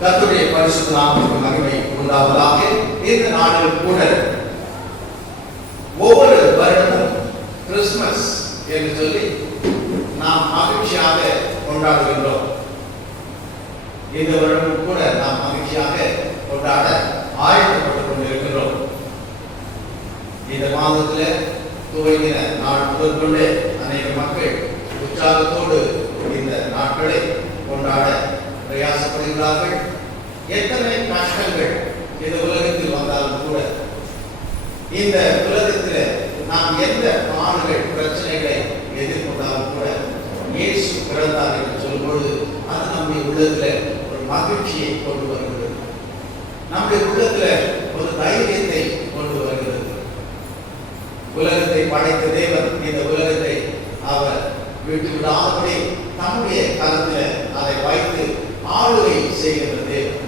கர்த்தருடைய பரிசுத்த நாமத்துக்கு மகிமை உண்டாவதாக. இந்த நாளில் கூட ஒவ்வொரு வருடமும் கிறிஸ்துமஸ் என்று சொல்லி நாம் மகிழ்ச்சியாக கொண்டாடுகின்றோம். இந்த வருடமும் கூட நாம் மகிழ்ச்சியாக கொண்டாட ஆயத்தப்பட்டுக் கொண்டிருக்கின்றோம். இந்த மாதத்தில் துவங்கின நாள் முதற்கொண்டு அநேக மக்கள் உற்சாகத்தோடு இந்த நாட்களை கொண்டாட பிரயாசப்படுகிறார்கள். எத்தனை கஷ்டங்கள் இந்த உலகத்தில் வந்தாலும் கூட, இந்த உலகத்தில் நாம் எந்த பாடுகள் பிரச்சனைகளை எதிர்கொண்டாலும் கூட இயேசு பிறந்தார் என்று சொல்லும்பொழுது அது நம்முடைய உள்ளத்தில் ஒரு மகிழ்ச்சியை கொண்டு வருகிறது, நம்முடைய உள்ளத்தில் ஒரு தைரியத்தை கொண்டு வருகிறது. உலகத்தை படைத்த தேவன் இந்த உலகத்தை அவர் விட்டு விடாதபடி தம்முடைய கருத்தில் அதை வைத்து ஆளுகை செய்கின்ற தேவன்.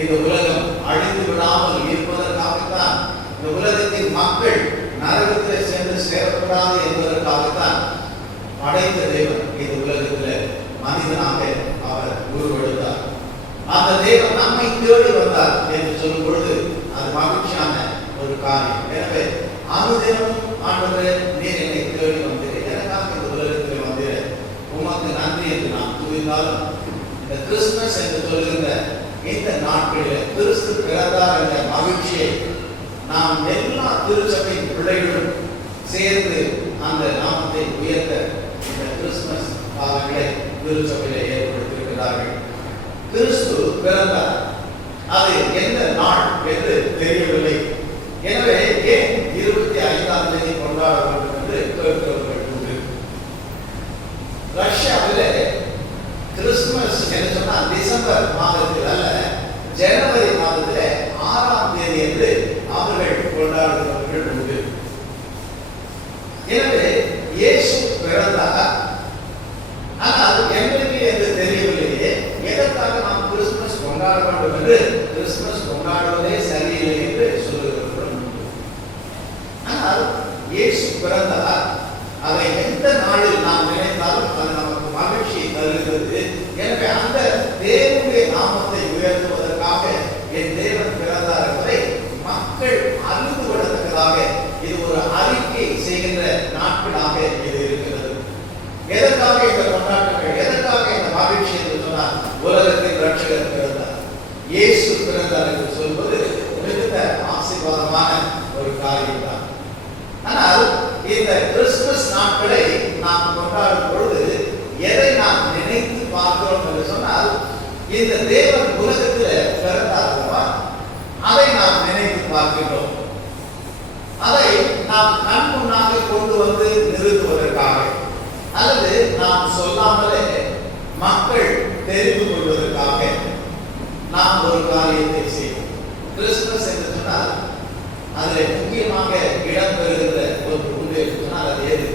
இந்த உலகம் அழிந்து விடாமல் இருப்பதற்காகத்தான், இந்த உலகத்தின் மக்கள் நரகத்தில் சென்று சேரக்கூடாது என்பதற்காகத்தான் படைத்த தேவன் இந்த உலகத்தில் மனிதனாக அவர் உருவெடுத்தார். அந்த தேவன் நம்மை தேடி வந்தார் என்று சொல்லும் பொழுது அது மகிழ்ச்சியான ஒரு காரியம். எனவே அனுதினமும் ஆண்டவரே, நீர் என்னை தேடி வந்தீர், எனக்காக இந்த உலகத்தில் வந்தீர், உமக்கு நன்றி என்று நாம் கூறினாலும், இந்த கிறிஸ்துமஸ் என்று சொல்லுகின்ற இந்த நாட்களில் கிறிஸ்து பிறந்தார் என்ற மகிழ்ச்சியை நாம் எல்லா திருச்சபையின் பிள்ளைகளும் சேர்ந்து அந்த நாமத்தை உயர்த்த இந்த கிறிஸ்துமஸ் காலங்களை திருச்சபையிலே ஏற்படுத்தியிருக்கிறார்கள். கிறிஸ்து பிறந்தார், அது எந்த நாள் என்று தெரியவில்லை. எனவே ஏன் 25ஆம் தேதி கொண்டாட வேண்டும் என்று கேட்கிறவர்கள் உண்டு. ரஷ்யாவிலே கிறிஸ்துமஸ் என்று சொன்னால் டிசம்பர் மாதத்தில் அல்ல, ஜனவரி மாதத்தில் 6ஆம் தேதி என்று அவர்கள் கொண்டாடுகிறவர்கள் உண்டு. எனவே இயேசு பிறந்தார், ஆனால் எங்களுக்கு என்று தெரியவில்லையே, எதற்காக நாம் கிறிஸ்துமஸ் கொண்டாட வேண்டும் என்று கிறிஸ்துமஸ் கொண்டாடுவதே சரியில்லை என்று சொல்லுகிறவர்கள் உண்டு. ஆனால் இயேசு பிறந்தார், அதை எந்த நாளில் நாம் நினைத்தாலும் அது நமக்கு மகிழ்ச்சியை தருகிறது. எனவே அந்த தேவனுடைய நாமத்தை உயர்த்துவதற்காக என் தேவன் பிறந்தார் என்பதை மக்கள் அறிந்து கொள்ளத்தக்கதாக இது ஒரு அறிக்கை செய்கின்ற நாட்களாக இது இருக்கிறது. எதற்காக இந்த கொண்டாட்டங்கள், எதற்காக இந்த மகிழ்ச்சி என்று சொன்னால், உலகத்தின் ரட்சகர் பிறந்தார், இயேசு பிறந்தார் என்று சொல்வது மிகுந்த ஆசீர்வாதமான ஒரு காரியம் தான். ஆனால் இந்த கிறிஸ்துமஸ் நாட்களை நாம் கொண்டாடும் பொழுது எதை நாம் நினைத்து பார்க்கிறோம் என்று சொன்னால், இந்த தேவன் உலகத்தில் பிறந்தார், அதை நாம் நினைத்து பார்க்கின்றோம். அதை நாம் கண் முன்னாக கொண்டு வந்து நிறுத்துவதற்காக, அல்லது நாம் சொல்லாமலே மக்கள் தெரிந்து கொள்வதற்காக நாம் ஒரு காரியத்தை செய்வோம். கிறிஸ்துமஸ் என்று சொன்னால் அதில் முக்கியமாக இடம் பெறுகின்ற ஒரு உண்டு என்று சொன்னால் அது எது?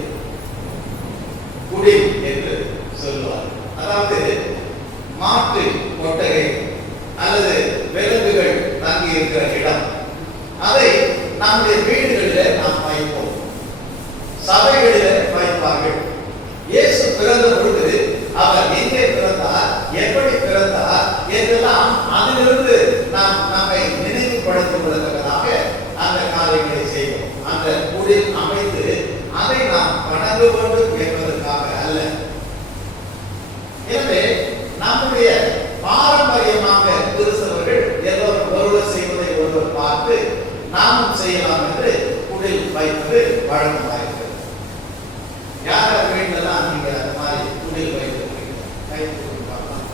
குடில் என்று சொல்லுவார். அதாவது மாட்டு கொட்டகை அல்லது விலங்குகள் தங்கி இருக்கிற இடம், அதை நம்முடைய வீடுகளில் நாம் வைப்போம், சபைகளில் வைப்பார்கள். இயேசு பிறந்த பொழுது அவர் எங்கே பிறந்தார், எப்படி பிறந்தார் என்றெல்லாம் அதிலிருந்து நாம் நம்மை நினைவுபடுத்துவதற்காக அந்த காரியங்களை செய்வோம். அந்த குடில் அமைத்து அதை நாம் வணங்க வேண்டும் என்பதற்காக அல்ல. எனவே நம்முடைய பாரம்பரியமாக கிறிஸ்தவர்கள் எல்லோரும் ஒருவர் செய்வதை ஒருவர் பார்த்து நாமும் செய்யலாம் என்று குடில் வைப்பது வழக்கமாயிருக்கிறது. யார் வீட்டிலதான் நீங்க அந்த மாதிரி குடில் வைத்திருக்கிறீங்க? கைத்து பார்க்கலாம்.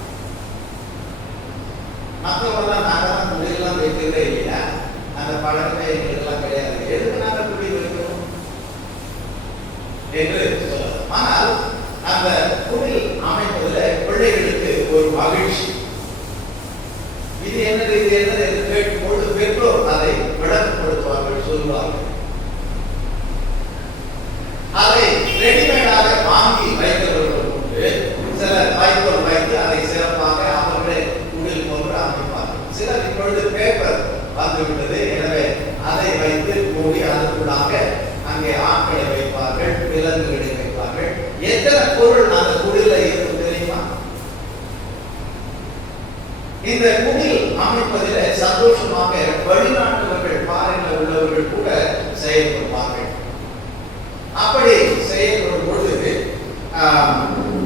மற்றவர்கள்லாம் நாங்கள் தான் குடிலாம் வைக்கிறதே இல்லையா, அந்த பழக்கமே எங்களுக்கெல்லாம் கிடையாது, எதுக்கு நாங்கள் குடில் வைக்கிறோம் என்று சொல்லலாம். ஆனால் அந்த குடில் அமைப்பதில் பிள்ளைகளுக்கு ஒரு மகிழ்ச்சி. இது என்னது, இது என்னது என்று கேட்கும்போது பெற்றோர் அதை விளக்கப்படுத்துவார்கள், சொல்வார்கள். அதை ரெடிமேடாக வாங்கி வைக்கிறவர்கள் உண்டு. சிலர் வைக்கோல் வைத்து அதை சிறப்பாக அவர்களே குடில் போன்று அமைப்பார்கள். சிலர் இப்பொழுது பேப்பர் வந்துவிட்டது, எனவே அதை வைத்து மூடி அதற்குள்ளாக அங்கே ஆட்களை வைப்பார்கள், விலங்குகளை வைப்பார்கள். எத்தனை பொருள் அந்த குடில இருக்கும் தெரியுமா? இந்த குடில் அமைப்பதிலே சந்தோஷமாக வெளிநாட்டவர்கள் பாறையில் உள்ளவர்கள் கூட செயல்படுவார்கள். அப்படி செயல்படும் பொழுது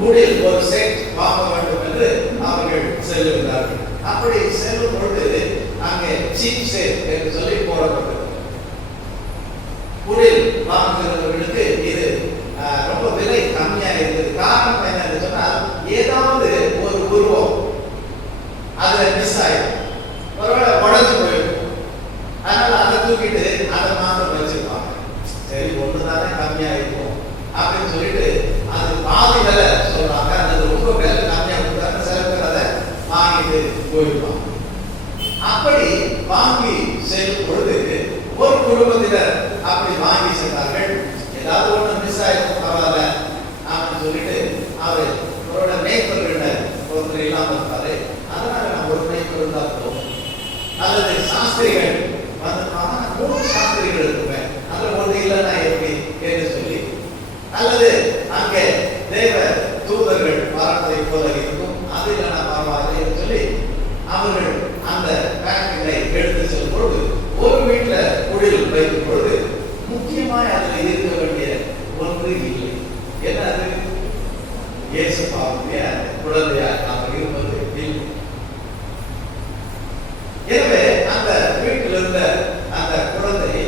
குடில் ஒரு செட் வாங்க வேண்டும் என்று அவர்கள் செல்லுகிறார்கள். அப்படி செல்லும் பொழுது அங்கே சீப் செட் என்று சொல்லி போடப்பட்டது. குடில் வாங்குகிறவர்களுக்கு இது ரொம்ப விலை கம்மியாக இருந்தது. காரணம் என்னன்னு சொன்னால், ஏதாவது ஒரு உருவம் அதுல மிஸ் ஆயிடும், ஒருவேளை உடஞ்சு போயிருக்கும். அதனால அதை தூக்கிட்டு அதை மாத்திரம் வச்சிருப்பாங்க. சரி, ஒண்ணுதானே கம்மியா இருக்கும் அப்படின்னு சொல்லிட்டு அது பாதி விலை சொல்றாங்க, அது ரொம்ப விலை கம்மியா கொடுத்தாங்க, சில பேர் அதை வாங்கிட்டு போயிருப்பாங்க. அப்படி வாங்கி செல்லும் பொழுது ஒரு குடும்பத்தினர் அப்படி வாங்கி சென்றார்கள். ஏதாவது ஒண்ணு மிஸ் ஆயிருக்கும், பரவாயில்ல அப்படின்னு சொல்லிட்டு அவரோட மேய்ப்பர்கள் ஒருத்தர் இல்லாம இருப்பாரு, அதனால நான் ஒரு மேய்ப்பர் இருந்தா போதும். அல்லது சாஸ்திரிகள் வந்து 3 சாஸ்திரிகள் இருக்குமே, அதுல ஒன்று இல்லைன்னா எப்படி என்று சொல்லி, அல்லது அங்கே தேவ தூதர்கள் வரத்தை போல இருக்கும், அது இல்லைன்னா பரவாயில்லை என்று சொல்லி அவர்கள் அந்த பேக்கெட்டை எடுத்து செல்லும் பொழுது ஒரு வீட்டுல குடில் வைக்கும் பொழுது முக்கியமாய் அதில் இருக்க வேண்டிய ஒன்று இல்லை. என்ன அது? இயேசுவாவுடைய குழந்தையாக அவர் இருப்பது இல்லை. எனவே அந்த வீட்டில் இருந்த அந்த குழந்தை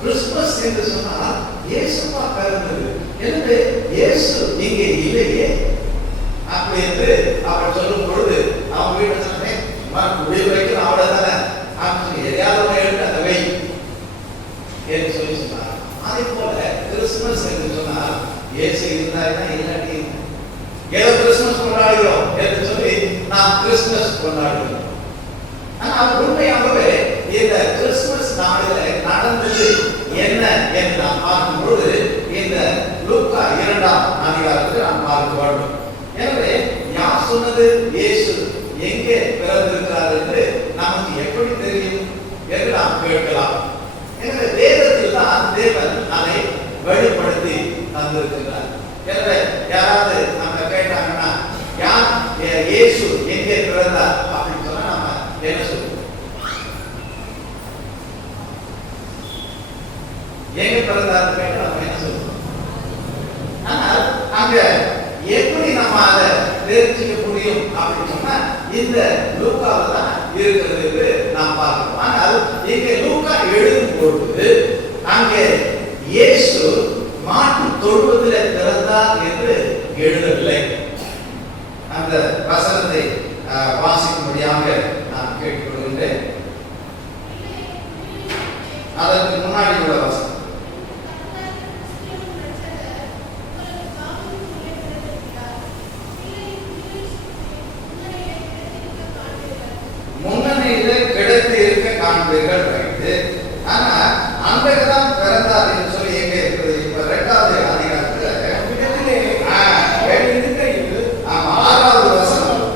கிறிஸ்துமஸ் என்று சொன்னால் இயேசுவா பிறந்தது, எனவே இயேசு இங்கே இல்லையே அப்படி என்று அவர் சொல்லும் பொழுது அவன் வீட்டை சொன்னேன், குடில் வைக்கணும் அவ்வளவுதானே அப்படின்னு எதையாவது எடுத்து அந்த வை என்று சொல்லி சொன்னார். அதே போல கிறிஸ்துமஸ் என்று சொன்னால் இயேசு இருந்தாருன்னா இல்லாட்டி ஏதோ கிறிஸ்துமஸ் கொண்டாடுகிறோம் என்று சொல்லி நாம் கிறிஸ்துமஸ் கொண்டாடுகிறோம். ஆனால் உண்மையாகவே இந்த கிறிஸ்துமஸ் நாளில் நடந்தது என்ன என்று நாம் பார்க்கும்போது இந்த லூக்கா 2ஆம் அதிகாரத்தில் நாம் பார்க்க வேண்டும். எனவே யார் சொன்னது இயேசு எங்கே பிறந்திருக்கிறார் என்று நமக்கு எப்படி தெரியும் என்று நாம் கேட்கலாம். எனவே வேதத்தில் தான் தேவன் அதை வெளிப்படுத்தி தந்திருக்கிறார். எனவே யாராவது நம்ம கேட்டாங்கன்னா யார் இயேசு எங்கே பிறந்தார் அப்படின்னு சொன்னா நம்ம என்ன சொல்லுவோம்? எங்க பிறந்தார் கேட்டா நம்ம என்ன சொல்லுவோம்? ஆனால் அங்க எப்படி நம்ம அதை தெரிஞ்சுக்க முடியும் அப்படின்னு சொன்னா இந்த லூக்கால தான் இருக்கிறது என்று நாம் பார்க்கிறோம். ஆனால் இங்கே லூக்கா எழுதும் பொழுது அங்கே இயேசு மாட்டு தொழுவத்தில் பிறந்தார் என்று எழுதவில்லை. அந்த வசனத்தை வாசிக்கும்படியாக நான் கேட்டுக்கொள்கின்றேன். அதற்கு முன்னாடி உள்ள வசனம், முன்னணியிலே கிடத்தி இருக்க காண்பீர்கள் வைத்து, ஆனா அன்றைக்குதான் பிறந்தார் என்று சொல்லி எங்க இருக்குது? இப்ப 2வது அதிகாரத்துல 6வது வசனம்,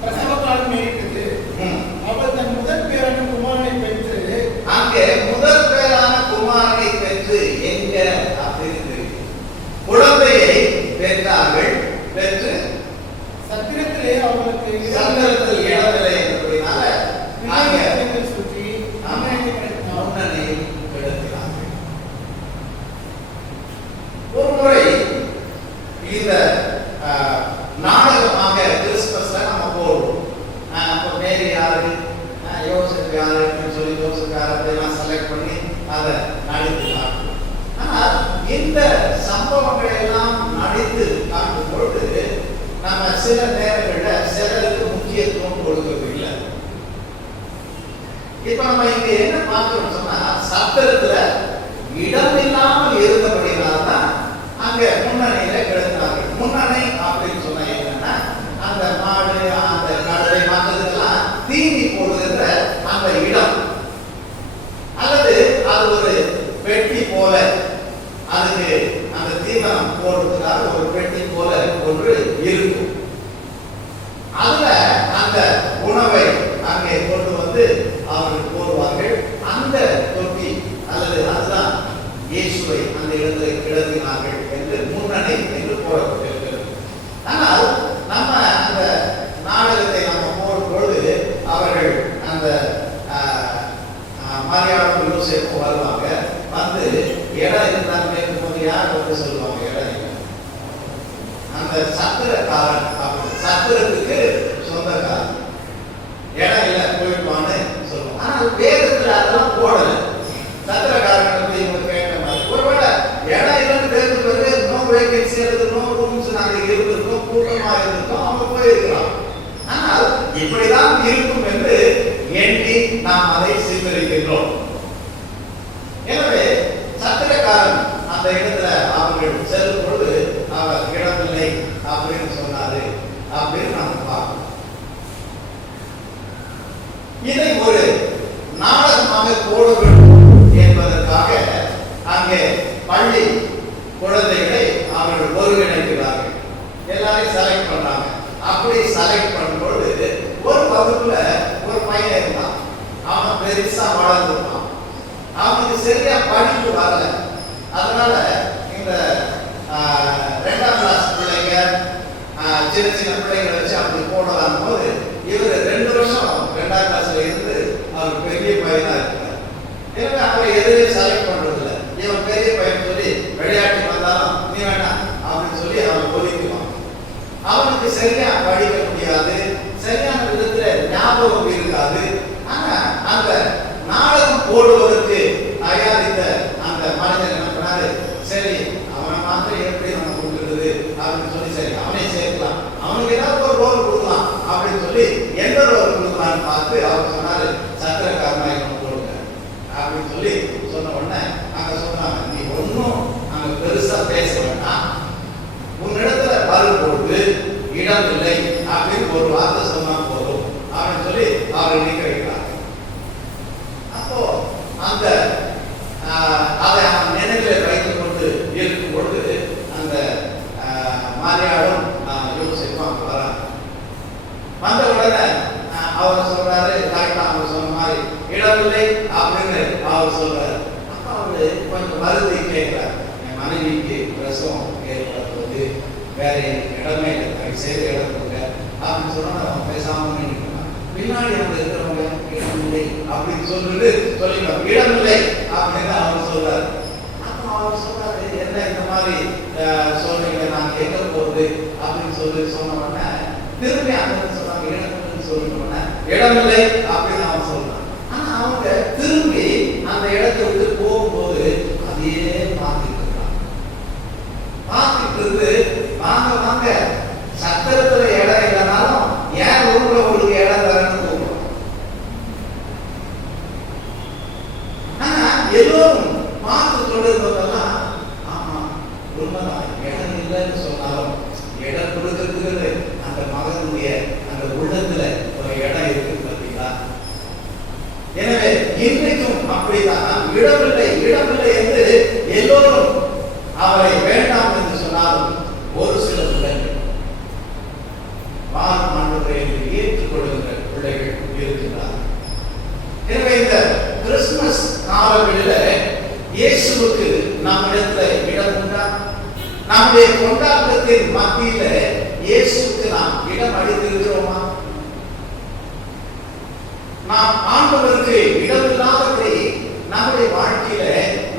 பிரசவ காலம் இருக்கிறது. அவர் தன் முதல் பேரான குமாரனை பெற்று, அங்கே முதல் பேரான குமாரனை பெற்று எங்க அப்படின்னு குழந்தையை பெற்றார்கள். பெற்று சத்திரத்திலே அவர்களுக்கு சத்திரத்தில் இடவில்லை என்பதனால சுற்றி முன்னணியில் கிடக்கிறார்கள். ஒரு முறை இந்த நாடகமாக கிறிஸ்துமஸ்ல நம்ம போடுவோம். அப்ப மேரி யாரு, யோசப் யாருன்னு சொல்லி யோசப் யார் அப்படிலாம் செலக்ட் பண்ணி அதை நடித்துனாங்க. ஆனால் இந்த சம்பவங்களை எல்லாம் நடித்து காட்டும் பொழுது நம்ம சில நேரங்களில் சிலருக்கு முக்கியத்துவம் கொடுக்கிறது இல்லை. இப்ப நம்ம இங்க என்ன பார்க்கிறோம் சொன்னா, சத்திரத்துல இடம் இல்லாமல் இருந்தபடினால்தான் அங்க முன்னணியில கிடந்தார்கள். முன்னணி அப்படின்னு சொன்னா என்னன்னா, அந்த மாடு அந்த கடலை மாற்றதுக்கெல்லாம் தீனி போடுகின்ற அந்த இடம், அல்லது அது ஒரு பெட்டி போல, அதுக்கு அந்த தீவனம் போடுறதுக்காக ஒரு பெட்டி போல ஒன்று இருக்கும். அதுல அந்த உணவை அங்கே கொண்டு வந்து அவர்கள் போடுவார்கள். அந்த சத்திரக்காரன், சத்திரத்துக்கு சொந்தக்காரன். இடம் இல்லை போயிடுவான்னு சொல்லுவோம். ஆனால் வேதத்தில் அதெல்லாம் போடலை. சத்திரக்காரன் போய் இவங்க கேட்ட மாதிரி ஒருவேளை இடம் இல்லைன்னு தெரிஞ்ச பிறகு நோ வேகன்சி அல்லது நோ ரூம்ஸ் நாங்கள் இருந்திருக்கோம், கூட்டமாக இருந்திருக்கோம், அவங்க போயிருக்கலாம். ஆனால் இப்படிதான் இருக்கும் என்று எண்ணி நாம் அதை சீர்திருக்கின்றோம். எனவே சத்திரக்காரன் அந்த இடத்துல அவர்கள் செல்லும் பொழுது அவர் இடமில்லை அப்படின்னு சொன்னாரு அப்படின்னு நாம் பார்க்கணும். இதை ஒரு நாடகமாக போட வேண்டும் என்பதற்காக அங்கே பள்ளி குழந்தைகளை அவர்கள் ஒருங்கிணைக்கிறார்கள். எல்லாரையும் செலக்ட் பண்றாங்க. அப்படி செலக்ட் பண்ணும்போது ஒரு வகுப்புல ஒரு பையன் இருந்தான். அவன் பெருசா வளர்ந்துருப்பான். அவனுக்கு சரியா படிப்பு வரல. அதனால இந்த 2ஆம் கிளாஸ் பிள்ளைங்க சின்ன சின்ன பிள்ளைங்களை வச்சு அப்படி போடலாம் போது இவர் 2 வருஷம் 2ஆம் கிளாஸ்ல இருந்து அவர் பெரிய பையனா இருக்கிறார். எனவே அவரை எதுவும் செலக்ட் பண்றது இல்லை. இவன் பெரிய பையன் சொல்லி விளையாட்டு வந்தாலும் நீ வேண்டாம் அப்படின்னு சொல்லி அவன் ஒதுக்குவான். அவனுக்கு சரியா படிக்க முடியாது, சரியான விதத்துல ஞாபகம் இருக்காது. ஆனா அந்த நாடகம் போடுவதற்கு தயாரித்த அந்த மனிதன் என்ன பண்ணாரு, சரி அவனை மாத்திரம் எப்படி நம்ம கொடுக்கிறது அப்படின்னு சொல்லி சரி அவனை சேர்க்கலாம், அவனுக்கு ஏதாவது ஒரு ரோல் கொடுக்கலாம் அப்படின்னு சொல்லி எந்த ரோல் கொடுக்கலான்னு பார்த்து அவர் சொன்னாரு சத்திரக்காரனா இவன் போடுங்க அப்படின்னு சொல்லி சொன்ன உடனே அங்க சொன்னாங்க, நீ ஒன்னும் அங்க பெருசா பேச வேண்டாம், உன்னிடத்துல வரும்போது இடம் இல்லை அப்படின்னு ஒரு வார்த்தை சொன்னா போதும் அப்படின்னு சொல்லி அவரை நிற்க வைக்கிறார். அப்போ அந்த அதை அவன் நினைவில் வைத்துக் கொண்டு இருக்கும் பொழுது அந்த மாரியாளும் யோசிப்பான் வரான். வந்த உடனே அவர் சொல்றாரு, கரெக்டா அவர் சொன்ன மாதிரி இடமில்லை அப்படின்னு அவர் சொல்றாரு. அப்ப அவரு கொஞ்சம் வருந்தி கேட்கிறார், என் மனைவிக்கு பிரசவம் ஏற்படுவது வேற இடமே இல்லை, செய்த இடம் கொடுங்க அப்படின்னு சொன்னா அவன் பேசாம நினைக்கிறான். பின்னாடி அவங்க இருக்கிறவங்க இடமில்லை அப்படின்னு சொல்லிட்டு சொல்லிடுவாங்க, இடமில்லை அப்படின்னு அவர் சொல்றாரு. அப்போ அவர் சொல்றாரு, என்ன இந்த மாதிரி சொல்றீங்க, நாங்க எங்க போறது அப்படின்னு சொல்லி சொன்ன உடனே திரும்பி அவங்க சொன்னாங்க இடமில்லைன்னு சொல்லிட்டோம்னா இடமில்லை அப்படின்னு அவன் சொல்றான். ஆனா அவங்க திரும்பி அந்த இடத்தை விட்டு போகும்போது அதையே பார்த்துட்டு இருக்காங்க. பார்த்துட்டு இருந்து வாங்க வாங்க சத்திரத்துல இடம் இல்லைனாலும் ஏன் ஊர்ல உங்களுக்கு இடம் தரணும்னு கூப்பிடும். ஆனா எல்லோரும் பார்த்து கொண்டிருந்ததெல்லாம் ஆமா உண்மைதான், இடம் இல்லைன்னு சொன்னாலும் இடம் கொடுக்கறதுக்கு அந்த மகனுடைய அந்த உள்ளத்துல ஒரு இடம் இருக்கு பார்த்தீங்களா. எனவே இன்றைக்கும் அப்படித்தான் இடமில்லை இடமில்லை என்று எல்லோரும் அவரை வேண்டாம் என்று சொன்னாலும் ஒரு சில பிள்ளைகள் வாரம் ஆண்டவரை ஏற்றுக்கொள்கின்ற பிள்ளைகள் இருக்கிறார்கள். எனவே இந்த கிறிஸ்துமஸ் காலங்களில் இயேசுவுக்கு நம்மிடத்துல இடம் உண்டா? நம்முடைய கொண்டாட்டத்தின் மத்தியில இயேசுவுக்கு நாம் இடம் அளித்திருக்கிறோமா? நாம் ஆண்டவருக்கு இடமில்லாதபடி நம்முடைய வாழ்க்கையில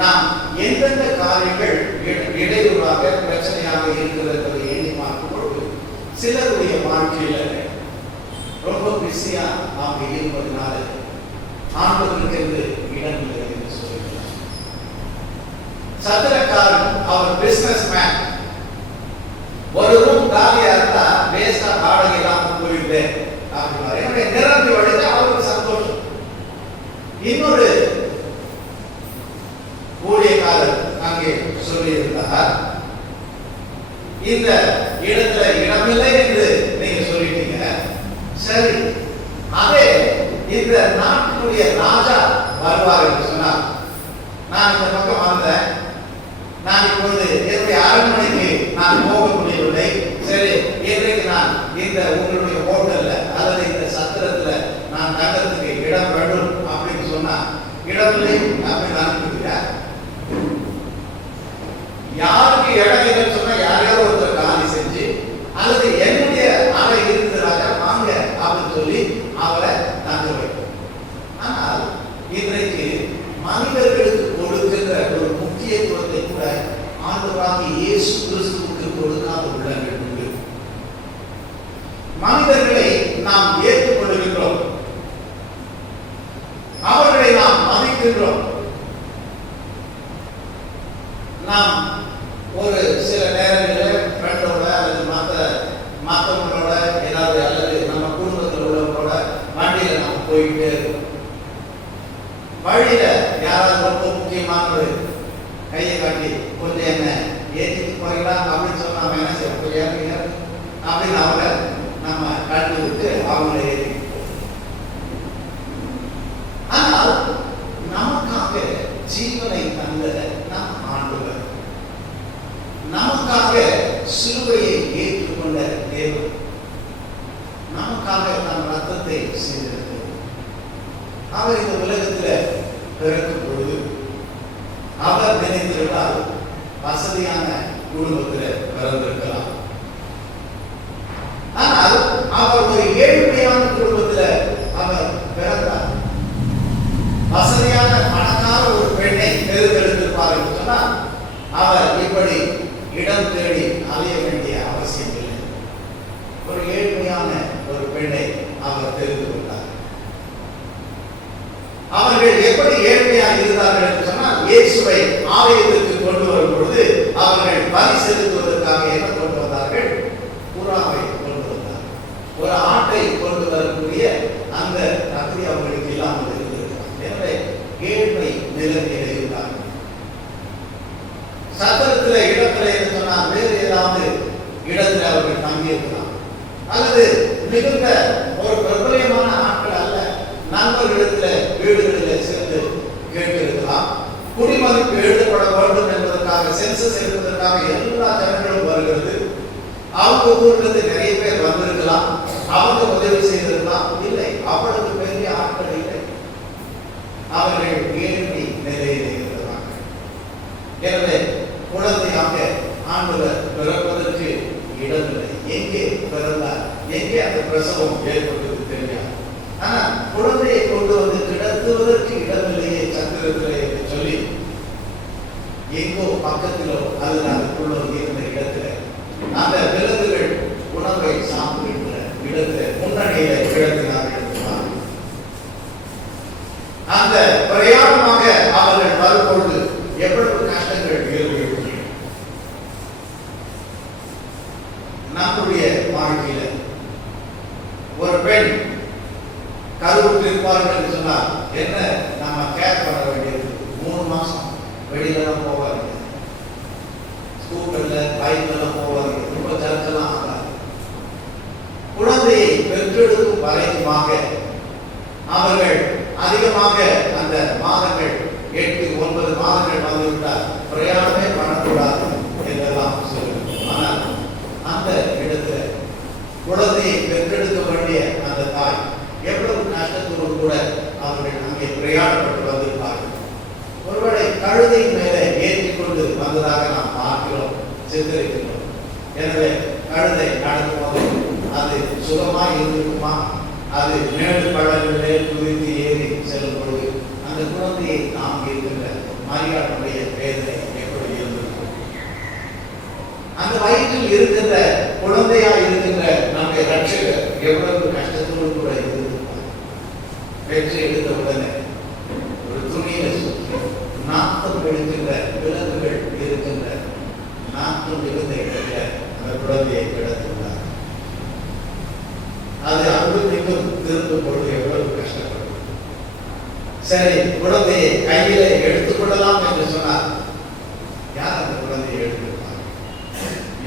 நாம் எந்தெந்த காரியங்கள் இடையூறாக பிரச்சனையாக இருக்கிறது என்பதை எண்ணி பார்க்கும்போது சிலருடைய வாழ்க்கையில ரொம்ப பிஸியா அவங்க இருப்பதனால ஆண்டவருக்கு இடம் இல்லை என்று சொல்லுகிறார். சத்திரக்காரன் அவர் பிசினஸ் மேன், ஒரு ரூம் காலியா இருந்தா வேஸ்டா வாடகை இல்லாம போயிடுது அப்படின்னாரு. என்னுடைய நிரம்பி வழிந்து அவருக்கு சந்தோஷம். இன்னொரு ஊழியக்காரர் அங்கே சொல்லி இருந்தார், இந்த இடத்துல இடமில்லை என்று நீங்க சொல்லிட்டீங்க, சரி அதே இந்த நாட்டினுடைய ராஜா வருவார் என்று சொன்னார். நான் இந்த பக்கம் வந்தேன், நான் இப்பொழுது என்னுடைய அரண்மனைக்கு நான் போக முடியவில்லை, சரி இன்றைக்கு நான் இந்த உங்களுடைய ஹோட்டல்ல அல்லது இந்த சத்திரத்துல நான் தங்கறதுக்கு இடம் வேண்டும் அப்படின்னு சொன்னா இடமில்லை அப்படின்னு அனுப்பிவிட்டார். யாருக்கு இடம் இல்லைன்னு சொன்னா யாரையாவது ஒருத்தர் காலி செஞ்சு அல்லது என்னுடைய அறை இருக்கிறாங்க வாங்க அப்படின்னு சொல்லி அவரை தங்க வைக்கும். ஆனால் இன்றைக்கு மனிதர்களுக்கு கொடுக்கின்ற ஒரு முக்கியத்துவத்தை கூட ஆண்டவராகிய இயேசு கிறிஸ்துவுக்கு கொடுக்காம அப்படின்னு அவங்க நம்ம கண்டு விட்டு அவங்களை ஏற்றி. ஆனால் நமக்காக ஜீவனை தந்த நம் ஆண்டவர், நமக்காக சிலுவையை ஏற்றுக்கொண்ட தேவன், நமக்காக நம் ரத்தத்தை செய்திருக்கிறார். அவர் இந்த உலகத்தில் பிறக்கும் பொழுது அவர் நினைத்திருந்தால் வசதியான குடும்பத்தில் பிறந்திருக்கலாம். ஆனால் அவர் ஒரு ஏழ்மையான குடும்பத்தில் அவர் பிறந்தார். வசதியான பணக்கார ஒரு பெண்ணை தேர்ந்தெடுத்திருப்பார் என்று சொன்னால் அவர் இப்படி இடம் தேடி அலைய வேண்டிய அவசியம் இல்லை. ஒரு ஏழ்மையான ஒரு பெண்ணை அவர் தெரிந்து கொண்டார். அவர்கள் எப்படி ஏழ்மையாக இருந்தார்கள் என்று சொன்னால், இயேசுவை ஆலயத்திற்கு கொண்டு வரும் பொழுது அவர்கள் பலி செலுத்துவதற்காக என்ன கொண்டு வந்தார்கள்? புறாவை கொண்டு வந்தார்கள். ஒரு ஆட்டை கொண்டு வரக்கூடிய அந்த தகுதி அவர்களுக்கு இல்லாமல் இருந்திருக்கிறார். எனவே ஏழ்மை நிலைமையில் இருந்தார்கள். சத்திரத்தில் இடத்துல என்று சொன்னால் வேறு ஏதாவது இடத்துல அவர்கள் தங்கியிருக்கலாம், அல்லது மிகுந்த ஒரு பிரபலமான ஆட்கள் அல்ல, நண்பர்களிடத்தில் வீடுகளில் சேர்ந்து கேட்டிருக்கலாம். குடிமதிப்பு எழுதப்பட வேண்டும் என்பதற்காக, சென்சஸ் எடுப்பதற்காக எல்லா ஜனங்களும் வருகிறது. அவங்க ஊரிலிருந்து நிறைய பேர் வந்திருக்கலாம், அவங்க உதவி செய்திருக்கலாம். இல்லை, அவ்வளவு பெரிய ஆட்கள் இல்லை. அவர்கள் ஏழ்மை நிலையில் இருக்கிறார்கள். எனவே குழந்தையாக ஆண்டவர் பிறப்பதற்கு இடமில்லை. எங்கே பிறந்தார், எங்கே அந்த பிரசவம் ஏற்பட்டது தெரியாது. ஆனால் குழந்தையை கொண்டு வந்து கிடத்துவதற்கு இடமில்லையே சத்திரத்திலே என்று சொல்லி எங்கோ பக்கத்திலோ அல்லது அதுக்குள்ளோ இருந்த இடத்துல அந்த விலங்குகள் உணவை சாப்பிடுகின்ற இடத்துல முன்னணியில கிடத்தினார்கள். அந்த பிரயாணமாக அவர்கள் வரும்பொழுது எவ்வளவு கஷ்டங்கள் ஏற்படுகிறது. நம்முடைய வாழ்க்கையில ஒரு பெண் கருவுற்றிருப்பார்கள் என்று சொன்னால் என்ன நம்ம கேர் பண்ண வேண்டியது? 3 மாசம் வெளியில தான் போவாங்க, ஸ்கூட்டர்ல பைக்ல போவாங்க, ரொம்ப ஜர்க்கெல்லாம் ஆகாது. குழந்தையை பெற்றெடுக்கும் வரைக்குமாக அவர்கள் அதிகமாக அந்த மாதங்கள் 8-9 மாதங்கள் வந்துவிட்டால் பிரயாணமே பண்ணக்கூடாது என்றெல்லாம் சொல்லுங்கள். ஆனால் அந்த இடத்துல குழந்தையை பெற்றெடுக்க வேண்டிய அந்த தாய் எவ்வளவு கஷ்டத்தோடு கூட அவர்கள் அங்கே பிரயாணப்பட்டு வந்திருப்பார்கள். ஒருவேளை கழுதை மேலே ஏற்றி கொண்டு வந்ததாக நாம் பார்க்கிறோம், சித்தரிக்கிறோம். எனவே கழுதை நடக்கும் போது அது சுகமாக இருந்திருக்குமா? அது மேடு பழங்களிலே குதித்து ஏறி செல்லும் பொழுது அந்த குழந்தையை நாம் இருக்கின்ற மரியாதையுடைய வேதனை எப்படி இருந்திருக்கும்? அந்த வயிற்றில் இருக்கின்ற குழந்தையா இருக்கின்ற நம்முடைய ரட்சகர் எவ்வளவு கஷ்டத்தோடு கூட இருந்திருப்பார். பெற்று எடுத்த உடனே ஒரு துணியில சுற்றி நாத்தம் எடுக்கின்ற விலங்குகள் இருக்கின்ற நாத்தம் இருந்த இடத்துல அந்த குழந்தையை கிடத்துள்ளார். அது அன்புக்கும் திரும்பும் பொழுது எவ்வளவு கஷ்டப்படும். சரி, குழந்தையை கையில எடுத்துக்கொள்ளலாம் என்று சொன்னார். யார் அந்த குழந்தையை எடுத்திருப்பார்?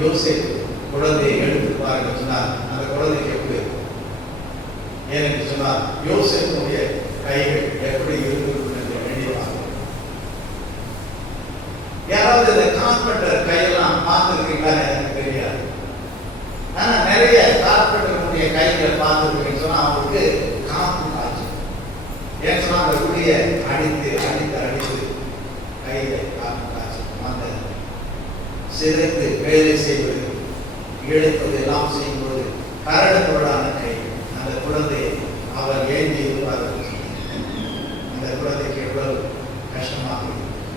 யோசேப்பு குழந்தையை எடுத்திருப்பார் என்று சொன்னார். அந்த குழந்தைக்கு எப்படி இருக்கும்? ஏனென்று சொன்னால் யோசேப்புடைய கைகள் எப்படி இருந்திருக்கும் என்று எண்ணிவாங்க. யாராவது இந்த கார்பெண்டர் கையெல்லாம் பார்த்துருக்கீங்களா? எனக்கு தெரியாது. ஆனா நிறைய கார்பெண்டருடைய கைகளை பார்த்துருக்கீங்கன்னு சொன்னா அவங்களுக்கு காப்பு காய்ச்சல். ஏன் சொன்னா அந்த குடியை அடித்து அடித்து அடித்து கையில காப்பு காய்ச்சல். அந்த சிதைத்து வேலை செய்வது, இழுப்பது எல்லாம் செய்யும்போது கரடுமுரடான கை. அந்த குழந்தையை அவர் ஏந்தி இருப்பார்கள். அந்த குழந்தைக்கு எவ்வளவு கஷ்டமாக.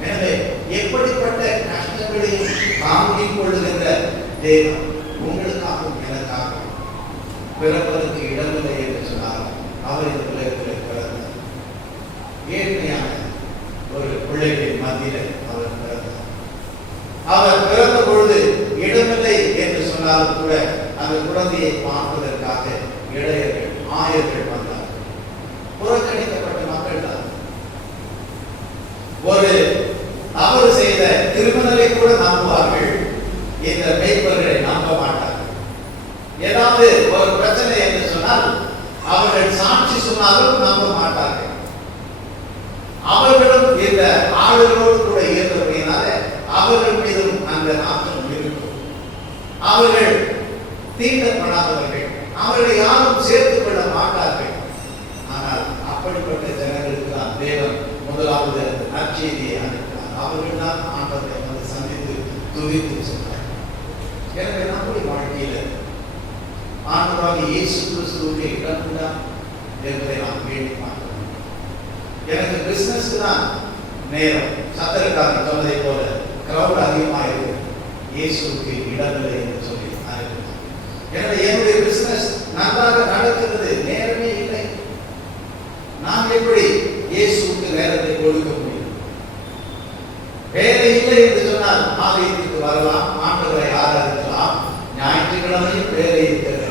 எனவே எப்படிப்பட்ட கஷ்டங்களையும் தாங்கிக் கொள்ளுகின்ற தேவன் உங்களுக்காகவும் எனக்காகவும் பிறப்பதற்கு இடமில்லை என்று சொன்னார். அவர் இந்த உலகத்தில் பிறந்தார். ஏழ்மையான ஒரு பிள்ளைகளின் மத்தியில் அவர் பிறந்தார். அவர் பிறந்த பொழுது இடமில்லை என்று சொன்னாலும் கூட அந்த குழந்தையை பார்ப்பதற்காக இளையர்கள், ஆயர்கள் வந்தார். புறக்கணிக்கப்பட்ட மக்கள் தான். ஒரு தவறு செய்த திருமணத்தை கூட நம்புவார்கள், இந்த மேய்ப்பர்களை நம்ப மாட்டார்கள். ஏதாவது ஒரு பிரச்சனை என்று சொன்னால் அவர்கள் சாட்சி சொன்னாலும் நம்ப மாட்டார்கள். அவர்களும் இந்த ஆளுகளோடு கூட இருந்தபடியினால அவர்கள் மீதும் அந்த நாட்டம் இருக்கும். அவர்கள் தீண்டப்படாதவர்கள், அவர்களை யாரும் சேர்த்துக் கொள்ள மாட்டார்கள். ஆனால் அப்படிப்பட்ட ஜனங்களுக்கு தான் தேவன் முதலாவது நற்செய்தியை அனுப்பினார். அவர்கள் தான் ஆண்டவரை வந்து சந்தித்து துதித்து சொன்னார். எனவே நம்முடைய வாழ்க்கையில ஆண்டவராகிய இயேசு கிறிஸ்துவுக்கு இடம் உண்டா என்பதை நாம் வேண்டி பார்க்கிறோம். எனக்கு பிசினஸ்க்கு தான் நேரம், சத்தருக்காரன் சொன்னதை போல கிரௌட் அதிகமாக இருக்கு, இயேசுக்கு இடமில்லை என்று சொல்லி அறிவித்தார். எனவே என்னுடைய பிசினஸ் நன்றாக நடக்கிறது, நேரமே இல்லை. நாம் எப்படி இயேசுக்கு நேரத்தை கொடுக்க முடியும்? வேலை இல்லை என்று சொன்னால் ஆலயத்துக்கு வரலாம், ஆண்டவரை ஆராதிக்கலாம், ஞாயிற்றுக்கிழமையும் வேலை இருக்கிறது.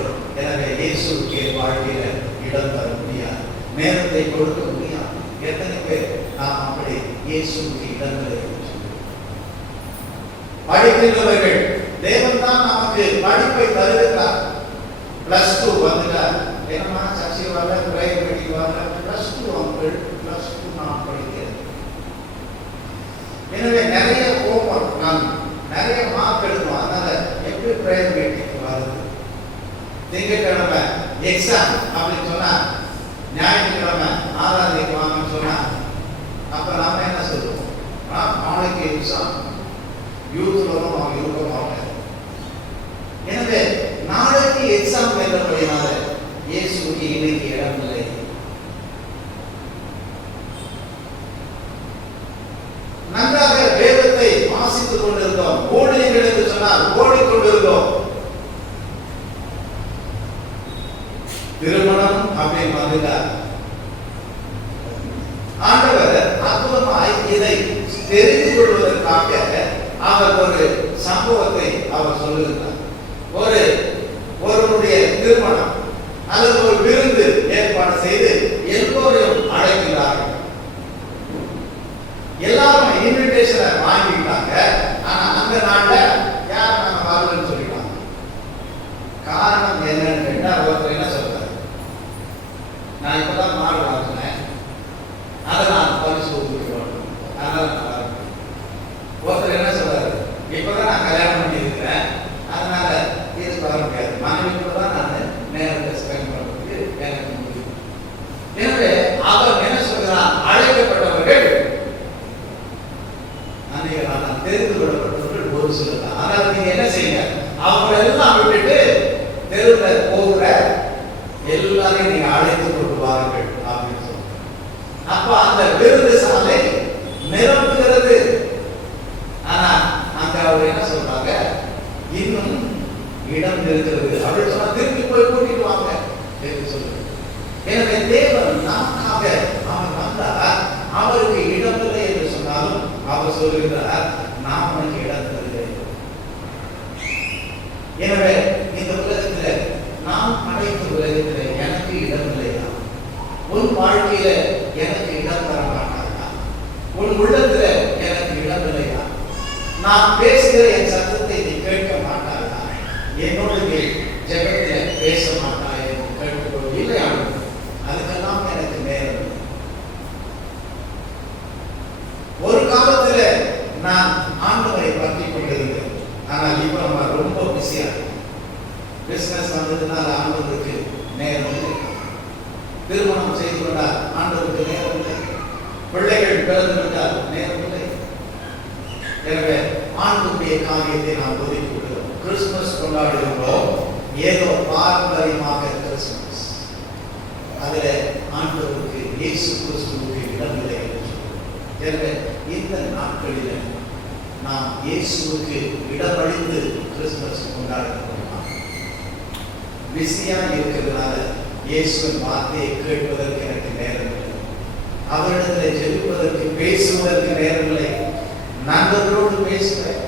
எனவே இயேசுக்கு வாழ்க்கையில இடம் தர முடியாது, நேரத்தை கொடுக்க முடியாது. எத்தனை பேர் நாம் அப்படி இயேசுக்கு இடங்களை படிக்கின்றவர்கள், தேவன் தான் நமக்கு படிப்பை தருகிறார். +2 வந்துட்டார், என்னமா சர்ச்சை வரல, பிரேயர் மீட்டிங் வரல, +2 அவர்கள் +2 நான் படிக்கிறேன். எனவே நிறைய ஹோம்வொர்க், நான் நிறைய மார்க் எடுக்கணும். அதனால எப்படி பிரேயர் மீட்டிங் வருது? திங்கட்கிழமை எக்ஸாம் அப்படின்னு சொன்னா, ஞாயிற்றுக்கிழமை ஆராதனைக்கு வாங்கன்னு சொன்னா, அப்ப நாம என்ன சொல்லுவோம்? நாளைக்கு எக்ஸாம், யூத்ல அவங்க இருக்க மாட்டாங்க. எனவே நாளைக்கு எக்ஸாம் என்றபடினால இயேசுக்கு இன்னைக்கு இடமில்லை. நன்றாக வேதத்தை வாசித்துக் கொண்டிருந்தோம், ஓடுங்கள் என்று சொன்னால் ஓடிக்கொண்டிருந்தோம். திருமணம் அப்படின்னு வந்துட்டார். ஆண்டவர் அற்புதமாய் இதை தெரிந்து கொள்வதற்காக அவர் ஒரு சம்பவத்தை அவர் சொல்லுகிறார். ஒருவருடைய திருமணம் அல்லது ஒரு விருந்து ஏற்பாடு செய்து எல்லோரையும் அழைக்கிறார்கள். எல்லாரும் இன்விடேஷனை வாங்கிட்டாங்க. ஆனா அந்த நாள்ல யார் நாங்க வரலன்னு சொல்லிட்டாங்க. காரணம் என்னன்னு கேட்டா, ஒருத்தர் என்ன சொல்றாரு, நான் இப்பதான் மாடு வாங்கினேன், அதை நான் பரிசோதிக்கிறோம், அதனால நான் வரேன். ஒருத்தர் என்ன சொல்றாரு, இப்பதான் நான் கல்யாணம் பண்ணி இருக்கிறேன், அதனால இதுக்கு வர முடியாது, மனைவி கூட தான் நான் நேரத்தை ஸ்பெண்ட் பண்றதுக்கு எனக்கு முடியும். எனவே அவர் என்ன சொல்கிறார், அழைக்கப்பட்டவர்கள் நான் தெரிந்து கொள்ளப்பட்டவர்கள் ஒரு சிலர் தான். ஆனால் நீங்க என்ன செய்யுங்க, அவங்க எல்லாம் விட்டுட்டு தெருவில் போகிற எல்லாரையும் நீங்க அழைத்து கொண்டு வாருங்கள் அப்படின்னு சொல்றாங்க. அப்ப அந்த விருந்து சாலை நிரம்புகிறது. ஆனா அங்க அவர் என்ன சொல்றாங்க, இன்னும் இடம் இருக்கிறது அப்படின்னு சொன்னா திருப்பி போய் கூட்டிட்டு வாங்க என்று சொல்றாங்க. எனவே தேவன் நமக்காக அவர் வந்தார், அவருக்கு இடம் இல்லை என்று சொன்னாலும் அவர் சொல்லுகிறார், நான் உனக்கு இடம் தருகிறேன். எனவே இந்த உலகத்தில் நாம் படைத்த உலகத்தில் எனக்கு இடம் இல்லையா? உன் வாழ்க்கையில எனக்கு இடம் தர மாட்டாங்களா? உன் உள்ளத்துல எனக்கு இடம் இல்லையா? நான் பேசுகிற என் சத்தத்தை நீ கேட்க மாட்டாங்களா? என்னோடு நீ ஜெபத்தில பேச மாட்டாய் என்று கேட்டுக்கொள்ள இல்லையா? அதுக்கெல்லாம் எனக்கு நேரம். ஒரு காலத்துல நான் ஆண்டவரை பற்றி கொண்டிருந்தேன். ஆனால் இப்ப நம்ம ரொம்ப பிஸியா பிசினஸ் வந்ததுனால ஆண்டவருக்கு நேரம் இல்லை. திருமணம் செய்து கொண்டால் ஆண்டவருக்கு நேரம் இல்லை. பிள்ளைகள் பிறந்து விட்டால் நேரம் இல்லை. எனவே ஆண்டுடைய காரியத்தை நாம் ஒதுக்கி விடுகிறோம். கிறிஸ்துமஸ் கொண்டாடுகிறோம், ஏதோ பாரம்பரியமாக கிறிஸ்துமஸ். அதுல ஆண்டவருக்கு இயேசு கிறிஸ்துவுக்கு இடம் இல்லை என்று சொல்கிறோம். எனவே இந்த நாட்களில் நாம் இயேசுவுக்கு இடமளித்து கிறிஸ்துமஸ் கொண்டாடுகிறோம். பிஸியா இருக்கிறதுனால இயேசுவின் வார்த்தையை கேட்பதற்கு எனக்கு நேரம் இல்லை. அவரிடத்தில் ஜெபிப்பதற்கு பேசுவதற்கு நேரம் இல்லை. நண்பர்களோடு பேசுவேன்,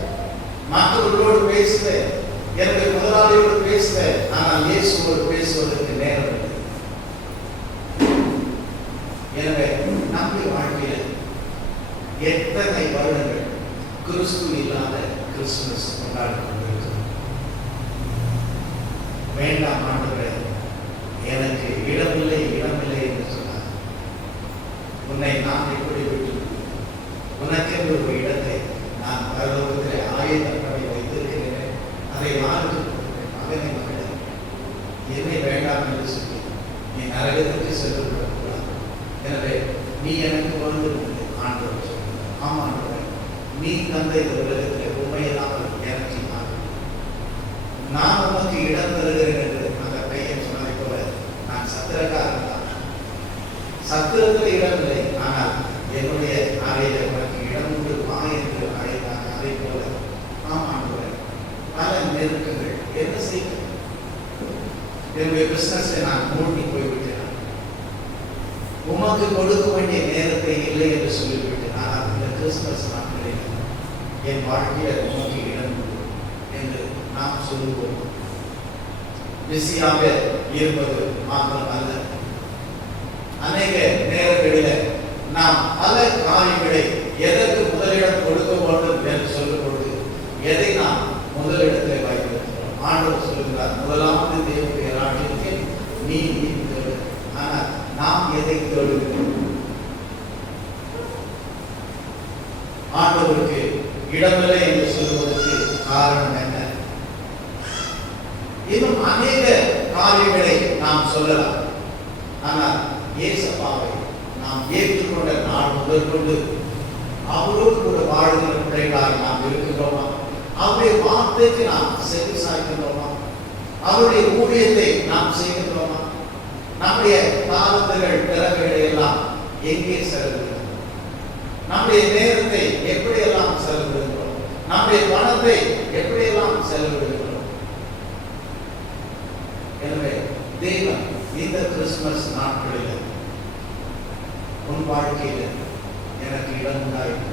மற்றவர்களோடு பேசுவேன், என்னுடைய முதலாளியோடு பேசுவேன். ஆனால் இயேசுவோடு பேசுவதற்கு நேரம் இல்லை. எனவே நம்முடைய வாழ்க்கையில் எத்தனை வருடங்கள் கிறிஸ்து இல்லாத கிறிஸ்துமஸ் கொண்டாடி கொண்டிருக்கிறோம். வேண்டாம் ஆண்டவரே, எனக்கு இடமில்லை இடமில்லை என்று சொன்னார். உன்னை நான் எப்படி விட்டு உனக்கென்று ஒரு இடத்தை நான் பரலோகத்திலே ஆயத்தப்படி வைத்திருக்கிறேன், அதை யாருக்கு கொடுக்கிறேன்? மகனை மகளே, என்னை வேண்டாம் என்று சொல்லி நீ நரகத்துக்கு சென்று விடக்கூடாது. எனவே நீ எனக்கு வந்து ஆண்டவர் சொல்கிறார். ஆமா ஆண்டவரே, நீ தந்த இந்த உலகத்திலே உண்மையில்லாமல் எனக்கு நான் உனக்கு இடம் தருகிறேன் என்று அந்த பையன் சொன்னதை போல நான் சத்திரக்காரன் தான். சத்திரத்தில் இடம் இல்லை, ஆனால் என்னுடைய அறையில உனக்கு இடம் உண்டு வா என்று அழைத்தாங்க. அதை போல ஆமா ஆண்டவரே, பல நெருக்கங்கள் என்ன செய்ய, என்னுடைய பிசினஸை நான் மூழ்கி போய்விட்டேன், உமக்கு கொடுக்க வேண்டிய நேரத்தை இல்லை என்று சொல்லிவிட்டேன். ஆனால் இந்த கிறிஸ்துமஸ் நாட்களில் என் வாழ்க்கையில் உமக்கு இடம் உண்டு என்று நாம் சொல்லுவோம். பிஸியாக இருப்பது மாத்திரம் அல்ல, அநேக நேரங்களில் நாம் பல காரியங்களை எதற்கு முதலிடம் கொடுக்க வேண்டும் என்று சொல்லும் பொழுது எதை நாம் முதலிடத்தில் வைத்திருக்கிறோம்? ஆண்டவர் சொல்கிறார், முதலாவது தேவனுடைய ராஜ்யத்தில் நீ தேடு. ஆனால் நாம் எதை தேடுகிறோம்? ஆண்டவருக்கு இடமில்லை என்று சொல்வதற்கு காரணம் என்ன? இன்னும் அநேக காரியங்களை நாம் சொல்லலாம். ஆனால் இயேசுவை நாம் ஏற்றுக்கொண்ட நாள் முதற்கொண்டு அவரோடு கூட வாழ்கிற பிள்ளைகளாக நாம் இருக்கிறோமா? அவருடைய வார்த்தைக்கு நாம் செவி சாய்க்கின்றோமா? அவருடைய ஊழியத்தை நாம் செய்கின்றோமா? நம்முடைய காலத்துகள் திறமைகளை எல்லாம் எங்கே செலவிடுகிறோம்? நம்முடைய நேரத்தை எப்படியெல்லாம் செலவிடுகிறோம்? நம்முடைய பணத்தை எப்படியெல்லாம் செலவிடுகிறோம்? எனவே தேவன் இந்த கிறிஸ்துமஸ் நாட்களில் உன் வாழ்க்கையில் எனக்கு இடம் உண்டாயிருக்கு.